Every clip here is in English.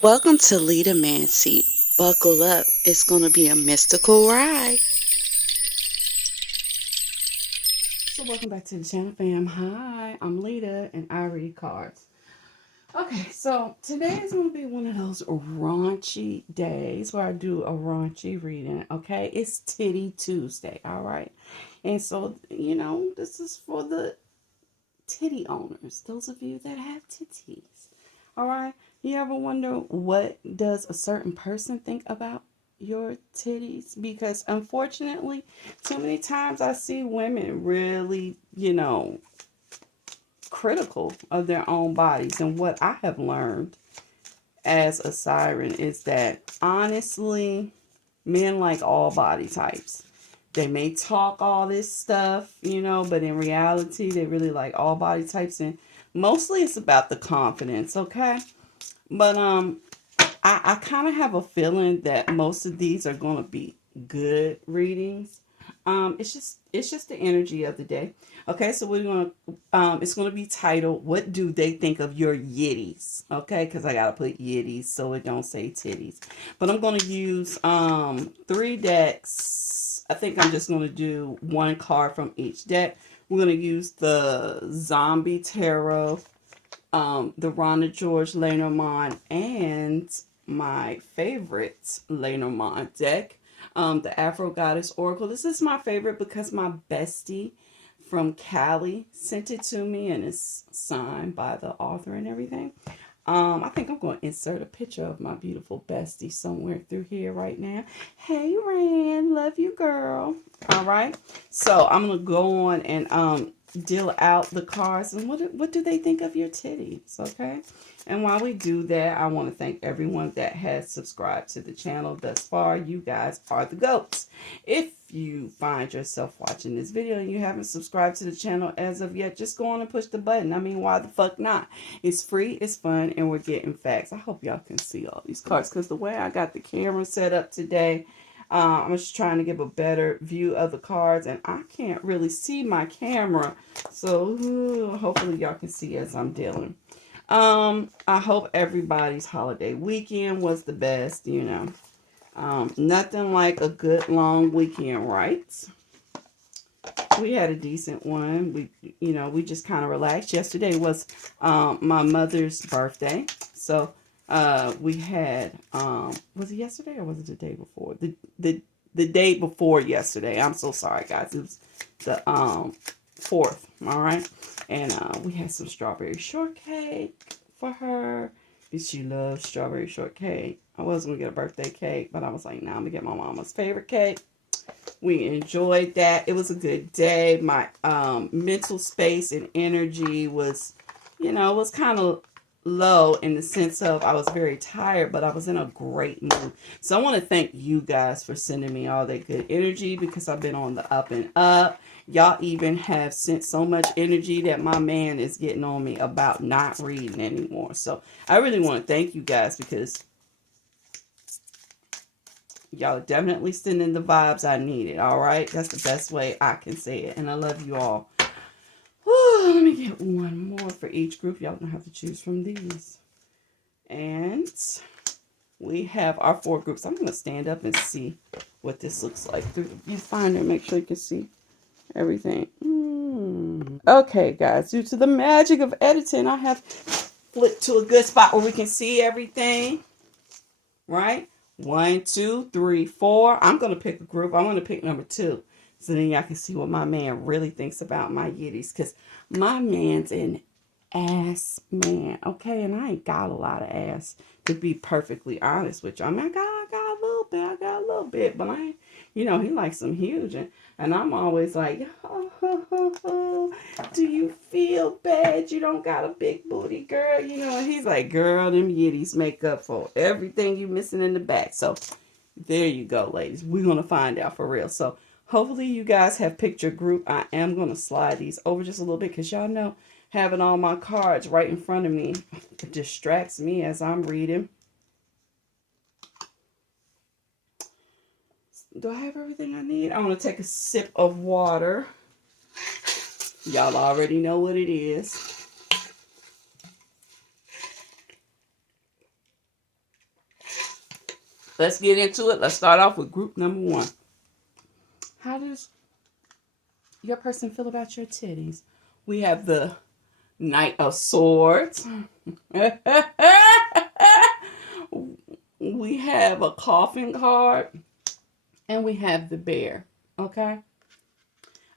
Welcome to Lead a Man Seat. Buckle up, it's going to be a mystical ride. So welcome back to the channel, fam. Hi, I'm Lita and I read cards. Okay, so today is going to be one of those raunchy days where I do a raunchy reading, okay? It's Titty Tuesday, all right? And so, this is for the titty owners, those of you that have titties, all right? You ever wonder what does a certain person think about your titties? Because unfortunately, too many times I see women really, critical of their own bodies. And what I have learned as a siren is that honestly, men like all body types. They may talk all this stuff, but in reality, they really like all body types. And mostly it's about the confidence, okay? But I kind of have a feeling that most of these are going to be good readings. It's just the energy of the day. Okay, so we're gonna it's gonna be titled "What Do They Think of Your Yitties?" Okay, because I gotta put yitties so it don't say titties. But I'm gonna use 3 decks. I think I'm just gonna do one card from each deck. We're gonna use the Zombie Tarot, the Rhonda George Lenormand, and my favorite Lenormand deck, the Afro Goddess Oracle. This is my favorite because my bestie from Cali sent it to me and it's signed by the author and everything. I think I'm going to insert a picture of my beautiful bestie somewhere through here right now. Hey, Rand, love you, girl. All right, so I'm going to go on and deal out the cards and what do they think of your titties, okay? And while we do that, I want to thank everyone that has subscribed to the channel thus far. You guys are the GOATs. If you find yourself watching this video and you haven't subscribed to the channel as of yet, just go on and push the button. I mean, why the fuck not? It's free, it's fun, and we're getting facts. I hope y'all can see all these cards because the way I got the camera set up today, I'm just trying to give a better view of the cards, and I can't really see my camera. So hopefully y'all can see as I'm dealing. I hope everybody's holiday weekend was the best, Nothing like a good long weekend, right? We had a decent one. We just kind of relaxed. Yesterday was my mother's birthday. So we had was it yesterday or was it the day before? The day before yesterday. I'm so sorry, guys. It was the 4th, all right? And we had some strawberry shortcake for her because she loves strawberry shortcake. I was going to get a birthday cake, but I was like, nah, I'm going to get my mama's favorite cake. We enjoyed that. It was a good day. My mental space and energy was, was kind of low in the sense of I was very tired, but I was in a great mood. So I want to thank you guys for sending me all that good energy because I've been on the up and up. Y'all even have sent so much energy that my man is getting on me about not reading anymore. So I really want to thank you guys because y'all are definitely sending the vibes I needed, all right? That's the best way I can say it, and I love you all. Whew, let me get one more for each group. Y'all don't have to choose from these. And we have our 4 groups. I'm going to stand up and see what this looks like through the viewfinder. Make sure you can see everything. Okay, guys, due to the magic of editing, I have flipped to a good spot where we can see everything, right? 1, 2, 3, 4. I'm going to pick a group. I'm going to pick number 2. So then y'all can see what my man really thinks about my yitties. Because my man's an ass man. Okay, and I ain't got a lot of ass, to be perfectly honest with you. I mean, I got a little bit. But I ain't, he likes some huge. And I'm always like, do you feel bad you don't got a big booty, girl? And he's like, girl, them yitties make up for everything you missing in the back. So there you go, ladies. We're going to find out for real. So hopefully you guys have picked your group. I am going to slide these over just a little bit because y'all know having all my cards right in front of me distracts me as I'm reading. Do I have everything I need? I want to take a sip of water. Y'all already know what it is. let's get into it. Let's start off with group number 1. How does your person feel about your titties? We have the Knight of Swords. We have a coffin card. And we have the bear. Okay?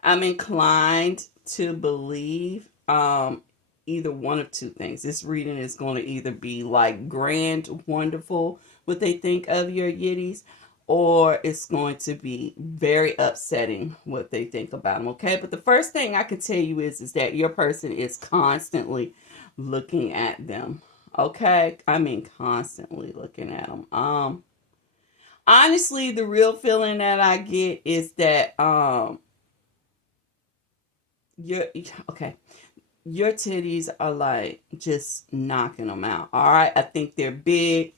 I'm inclined to believe either one of two things. This reading is going to either be like grand, wonderful, what they think of your yitties, or it's going to be very upsetting what they think about them, okay? But the first thing I can tell you is that your person is constantly looking at them, okay? I mean, constantly looking at them. Honestly, the real feeling that I get is that your titties are like just knocking them out. All right, I think they're big.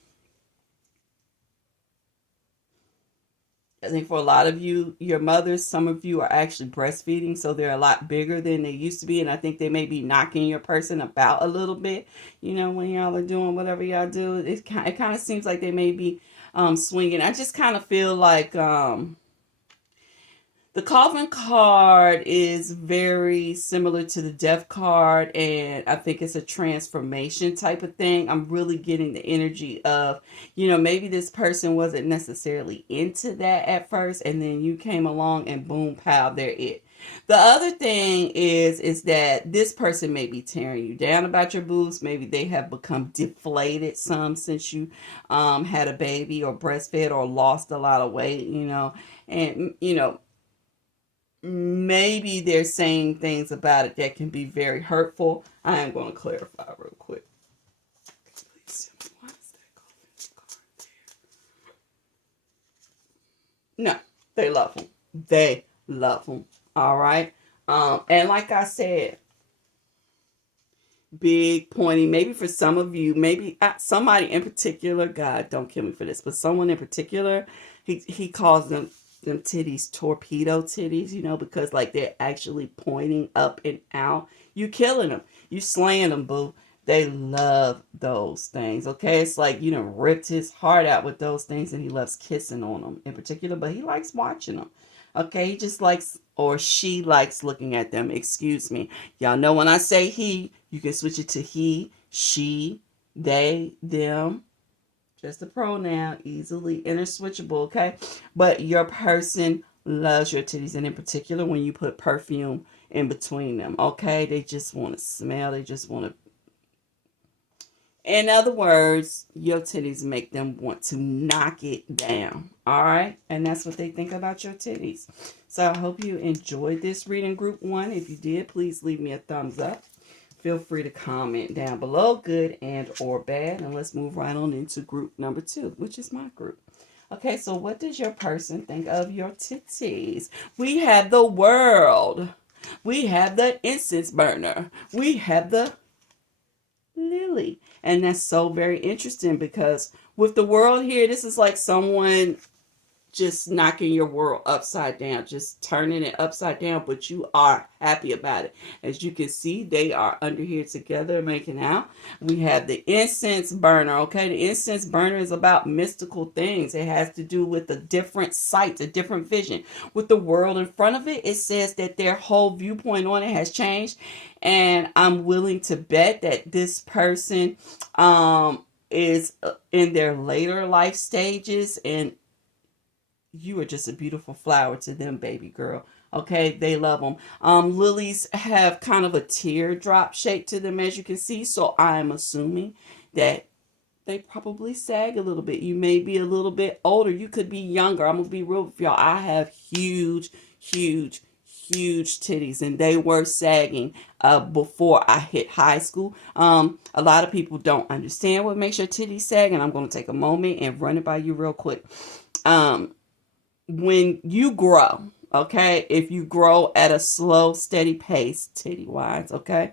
I think for a lot of you, your mothers, some of you are actually breastfeeding, so they're a lot bigger than they used to be, and I think they may be knocking your person about a little bit. You know, when y'all are doing whatever y'all do, it kind of seems like they may be swinging. I just kind of feel like the coffin card is very similar to the death card, and I think it's a transformation type of thing. I'm really getting the energy of, you know, maybe this person wasn't necessarily into that at first, and then you came along and boom, pow, they're it. The other thing is that this person may be tearing you down about your boobs. Maybe they have become deflated some since you had a baby or breastfed or lost a lot of weight, you know, and, you know, maybe they're saying things about it that can be very hurtful. I am going to clarify real quick. Please tell me, why is that card there? No, they love them. They love them. All right. And like I said, big, pointy, maybe for some of you, maybe somebody in particular, God, don't kill me for this, but someone in particular, he calls them titties torpedo titties, you know, because like they're actually pointing up and out. You killing them. You slaying them, boo. They love those things, okay? It's like, you know, ripped his heart out with those things, and he loves kissing on them in particular, but he likes watching them, okay? He just likes, or she likes looking at them, excuse me. Y'all know when I say he, you can switch it to he, she, they, them. Just a pronoun, easily interswitchable, okay? But your person loves your titties, and in particular, when you put perfume in between them, okay? They just want to smell. They just want to... In other words, your titties make them want to knock it down, all right? And that's what they think about your titties. So I hope you enjoyed this reading, group 1. If you did, please leave me a thumbs up. Feel free to comment down below, good and or bad. And let's move right on into group number 2, which is my group. Okay, so what does your person think of your titties? We have the world. We have the incense burner. We have the lily. And that's so very interesting, because with the world here, this is like someone just knocking your world upside down, just turning it upside down, but you are happy about it. As you can see, they are under here together making out. We have the incense burner, okay? The incense burner is about mystical things. It has to do with a different sight, a different vision. With the world in front of it, it says that their whole viewpoint on it has changed, and I'm willing to bet that this person is in their later life stages, and you are just a beautiful flower to them, baby girl. Okay, they love them. Lilies have kind of a teardrop shape to them, as you can see. So I'm assuming that they probably sag a little bit. You may be a little bit older. You could be younger. I'm going to be real with y'all. I have huge, huge, huge titties, and they were sagging before I hit high school. A lot of people don't understand what makes your titties sag, and I'm going to take a moment and run it by you real quick. When you grow, okay, if you grow at a slow, steady pace, titty-wise, okay,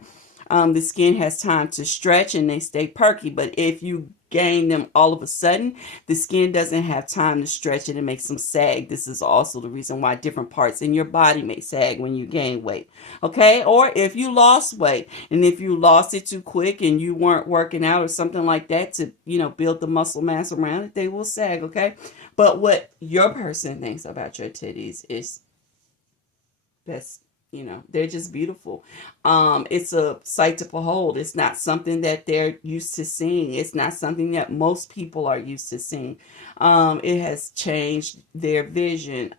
the skin has time to stretch and they stay perky. But if you gain them all of a sudden, the skin doesn't have time to stretch it and makes them sag. This is also the reason why different parts in your body may sag when you gain weight. Okay? Or if you lost weight and if you lost it too quick and you weren't working out or something like that to, build the muscle mass around it, they will sag. Okay? But what your person thinks about your titties is best. They're just beautiful. It's a sight to behold. It's not something that they're used to seeing. It's not something that most people are used to seeing. It has changed their vision.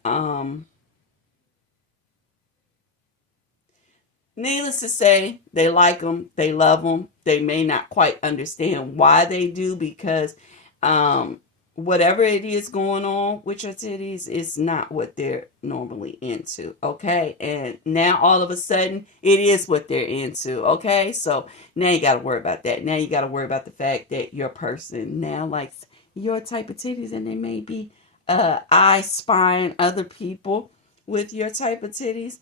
Needless to say, they like them, they love them. They may not quite understand why they do, because whatever it is going on with your titties is not what they're normally into. Okay, and now all of a sudden it is what they're into. Okay, so now you got to worry about that. Now you got to worry about the fact that your person now likes your type of titties, and they may be eye spying other people with your type of titties.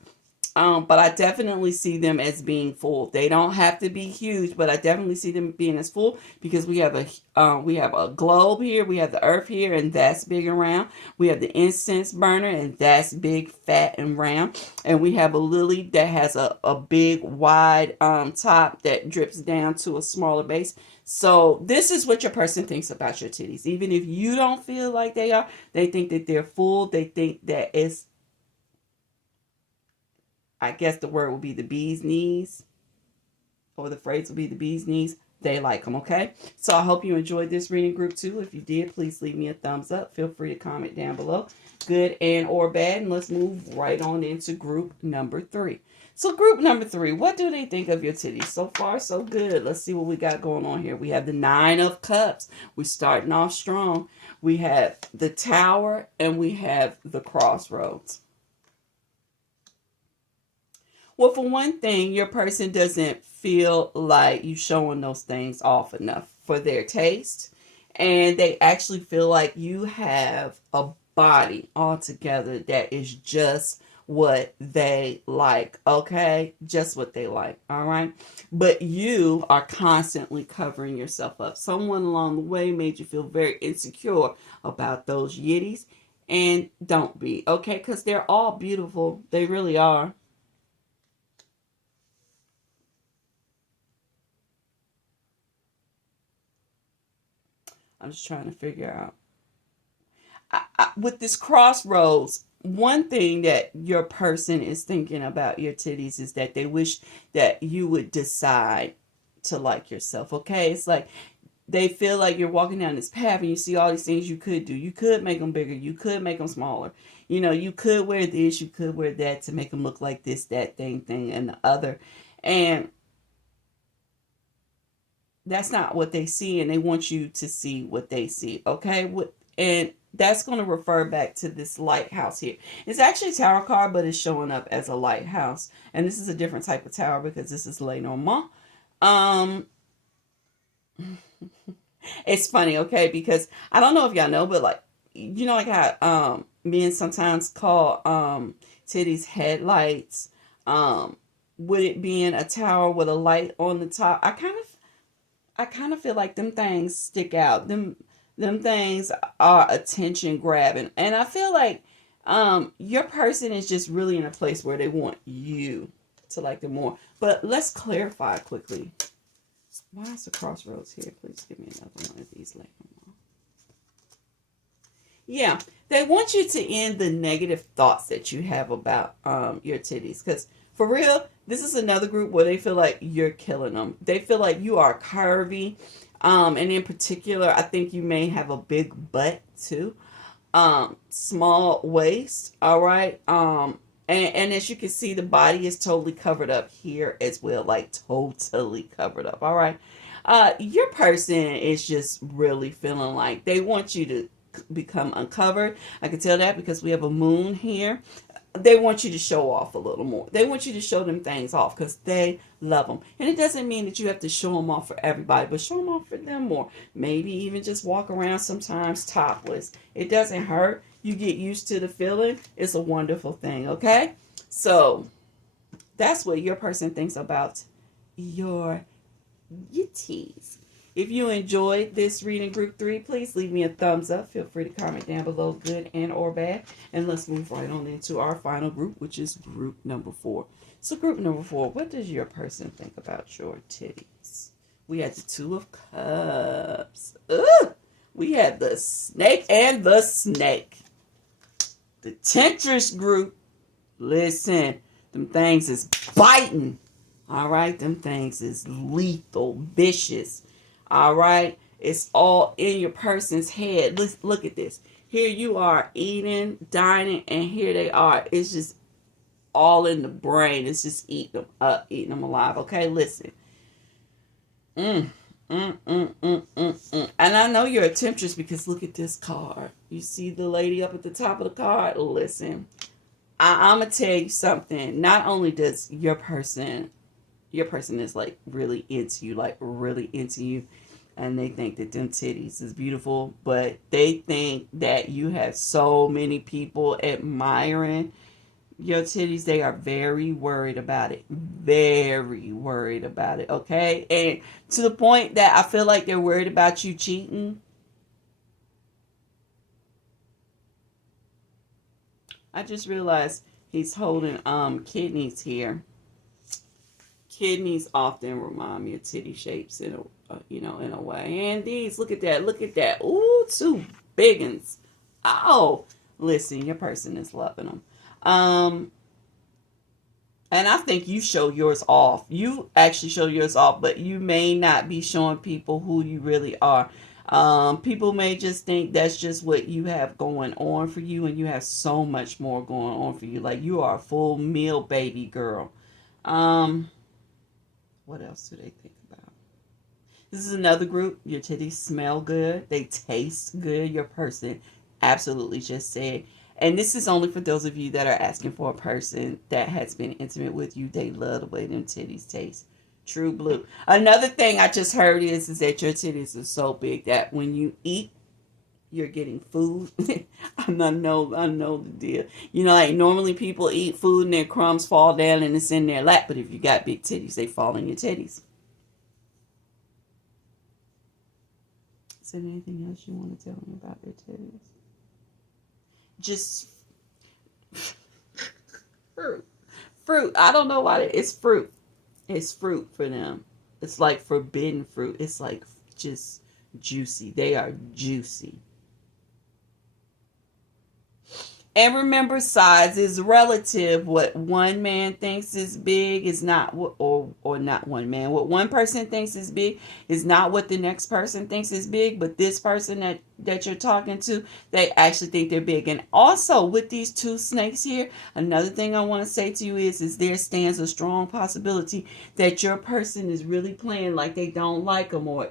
But I definitely see them as being full. They don't have to be huge, but I definitely see them being as full, because we have a globe here, we have the earth here, and that's big and round. We have the incense burner, and that's big, fat, and round. And we have a lily that has a big, wide top that drips down to a smaller base. So this is what your person thinks about your titties. Even if you don't feel like they are, they think that they're full. They think that it's, I guess the word would be the bee's knees, or the phrase would be the bee's knees. They like them, okay? So I hope you enjoyed this reading, group 2. If you did, please leave me a thumbs up. Feel free to comment down below, good and or bad. And let's move right on into group number 3. So group number 3, what do they think of your titties? So far, so good. Let's see what we got going on here. We have the 9 of Cups. We're starting off strong. We have the Tower, and we have the Crossroads. Well, for one thing, your person doesn't feel like you showing those things off enough for their taste. And they actually feel like you have a body altogether that is just what they like. Okay? Just what they like. All right? But you are constantly covering yourself up. Someone along the way made you feel very insecure about those yitties. And don't be. Okay? Because they're all beautiful. They really are. I'm just trying to figure out. With this Crossroads, one thing that your person is thinking about your titties is that they wish that you would decide to like yourself. Okay? It's like they feel like you're walking down this path and you see all these things you could do. You could make them bigger. You could make them smaller. You could wear this. You could wear that to make them look like this, that thing, and the other. And that's not what they see, and they want you to see what they see. Okay? And that's going to refer back to this lighthouse here. It's actually a tower card, but it's showing up as a lighthouse. And this is a different type of tower because this is Lenormand. It's funny, okay? Because I don't know if y'all know, but like, like how men sometimes call titties headlights. With it being a tower with a light on the top, I kind of feel like them things stick out. Them things are attention grabbing. And I feel like your person is just really in a place where they want you to like them more. But let's clarify quickly. Why is the Crossroads here? Please give me another one of these later on. Yeah, they want you to end the negative thoughts that you have about your titties. Because for real, this is another group where they feel like you're killing them. They feel like you are curvy. And in particular, I think you may have a big butt too. Small waist. All right. And as you can see, the body is totally covered up here as well. Like totally covered up. All right. Your person is just really feeling like they want you to become uncovered. I can tell that because we have a moon here. They want you to show off a little more. They want you to show them things off because they love them. And it doesn't mean that you have to show them off for everybody, but show them off for them more. Maybe even just walk around sometimes topless. It doesn't hurt. You get used to the feeling. It's a wonderful thing, okay? So that's what your person thinks about your yitties. If you enjoyed this reading group 3, please leave me a thumbs up. Feel free to comment down below, good and or bad. And let's move right on into our final group, which is group number 4. So group number 4, what does your person think about your titties? We had the Two of Cups. Ugh! We had the Snake and the Snake. The Temptress group. Listen, them things is biting. All right, them things is lethal, vicious. All right, it's all in your person's head. Let's look at this. Here you are eating, dining, and here they are. It's just all in the brain. It's just eating them up, eating them alive. Okay, listen. And I know you're a temptress because look at this card. You see the lady up at the top of the card? Listen, I'm going to tell you something. Not only does your person is like really into you, and they think that them titties is beautiful, but they think that you have so many people admiring your titties. They are very worried about it. Very worried about it, okay? And to the point that I feel like they're worried about you cheating. I just realized he's holding kidneys here. Kidneys often remind me of titty shapes in a way. And these, look at that. Ooh, 2 big ones. Oh, listen, your person is loving them. And I think you show yours off. You actually show yours off, but you may not be showing people who you really are. People may just think that's just what you have going on for you, and you have so much more going on for you. Like, you are a full meal baby girl. What else do they think about? This is another group. Your titties smell good. They taste good. Your person absolutely just said. And this is only for those of you that are asking for a person that has been intimate with you. They love the way them titties taste. True blue. Another thing I just heard is that your titties are so big that when you eat, you're getting food. I know the deal. You know, like normally people eat food and their crumbs fall down and it's in their lap. But if you got big titties, they fall in your titties. Is there anything else you want to tell me about their titties? Just fruit. I don't know why. It's fruit. It's fruit for them. It's like forbidden fruit. It's like just juicy. They are juicy. And remember, size is relative. What one man thinks is big is not what, or not one man. What one person thinks is big is not what the next person thinks is big. But this person that you're talking to, they actually think they're big. And also with these 2 snakes here, another thing I want to say to you is there stands a strong possibility that your person is really playing like they don't like them, or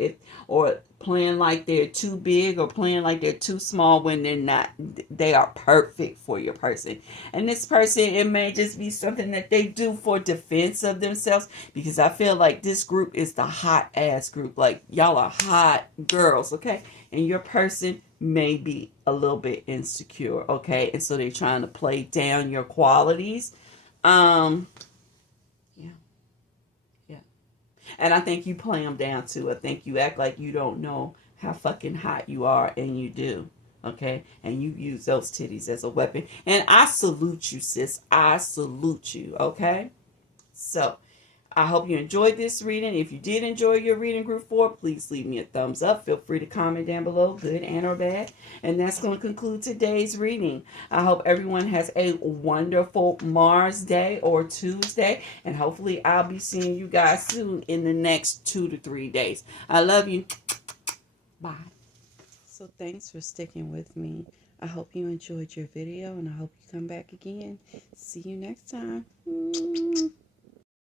playing like they're too big, or playing like they're too small when they're not. They are perfect for your person. And this person, it may just be something that they do for defense of themselves, because I feel like this group is the hot ass group. Like, y'all are hot girls, okay? And your person may be a little bit insecure, okay? And so they're trying to play down your qualities. Yeah. And I think you play them down too. I think you act like you don't know how fucking hot you are, and you do. Okay? And you use those titties as a weapon. And I salute you, sis. I salute you. Okay? So, I hope you enjoyed this reading. If you did enjoy your reading group 4, please leave me a thumbs up. Feel free to comment down below, good and or bad. And that's going to conclude today's reading. I hope everyone has a wonderful Mars Day or Tuesday. And hopefully I'll be seeing you guys soon in the next 2 to 3 days. I love you. Bye. So thanks for sticking with me. I hope you enjoyed your video, and I hope you come back again. See you next time.